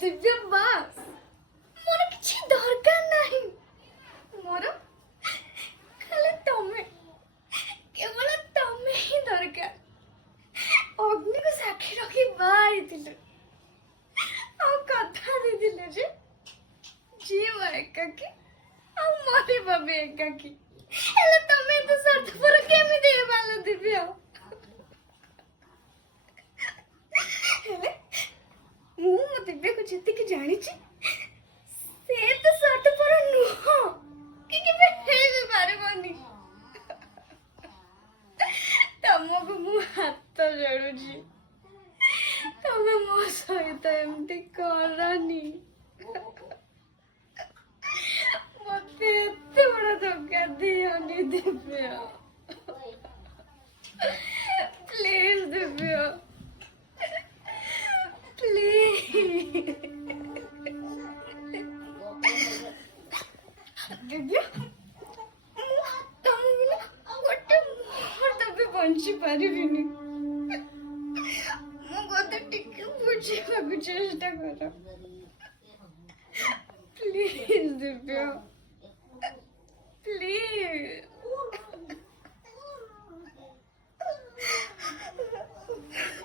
ଦିବ୍ୟ ବାସ୍ ମୋର କିଛି ଦରକାର ନାହିଁ। ମୋର ଖାଲି ତମେ, କେବଳ ତମେ ହିଁ ଦରକାର। ଅଗ୍ନିକୁ ସାକ୍ଷୀ ରଖି ବାହା ହେଇଥିଲେ ଆଉ କଥା ଦେଇଥିଲେ ଯେ ଯିଏ ଏକାକି ଆଉ ମରିବ ବି ଏକାକି। ହେଲେ ତମେ ଏତେ ସ୍ୱାର୍ଥପର କେମିତି ହେଇପାରିଲ ଦିବ୍ୟ? ହେଲେ ମୁଁ ମୋ ଦିବ୍ୟକୁ ଯେତିକି ଜାଣିଛି ସେ ଏତେ ସ୍ୱାର୍ଥପର ନୁହଁ କି କେବେ ହେଇ ବି ପାରିବନି। ତମକୁ ମୁଁ ହାତ ଯୋଡୁଛି, ତମେ ମୋ ସହିତ ଏମିତି କରନି। ମତେ ଏତେ ବଡ ଧୋକା ଦିଅନି ଦିବ୍ୟ, ପ୍ଲିଜ ଦିବ୍ୟ, ପ୍ଲିଜ। ଦିବ୍ୟ, ମୁଁ ତମ ବିନା ଗୋଟେ ମୁହୂର୍ତ୍ତ ବି ବଞ୍ଚି ପାରିବିନି। ମୋ କଥା ଟିକେ ବୁଝିବାକୁ ଚେଷ୍ଟା କର, ପ୍ଲିଜ ଦିବ୍ୟ।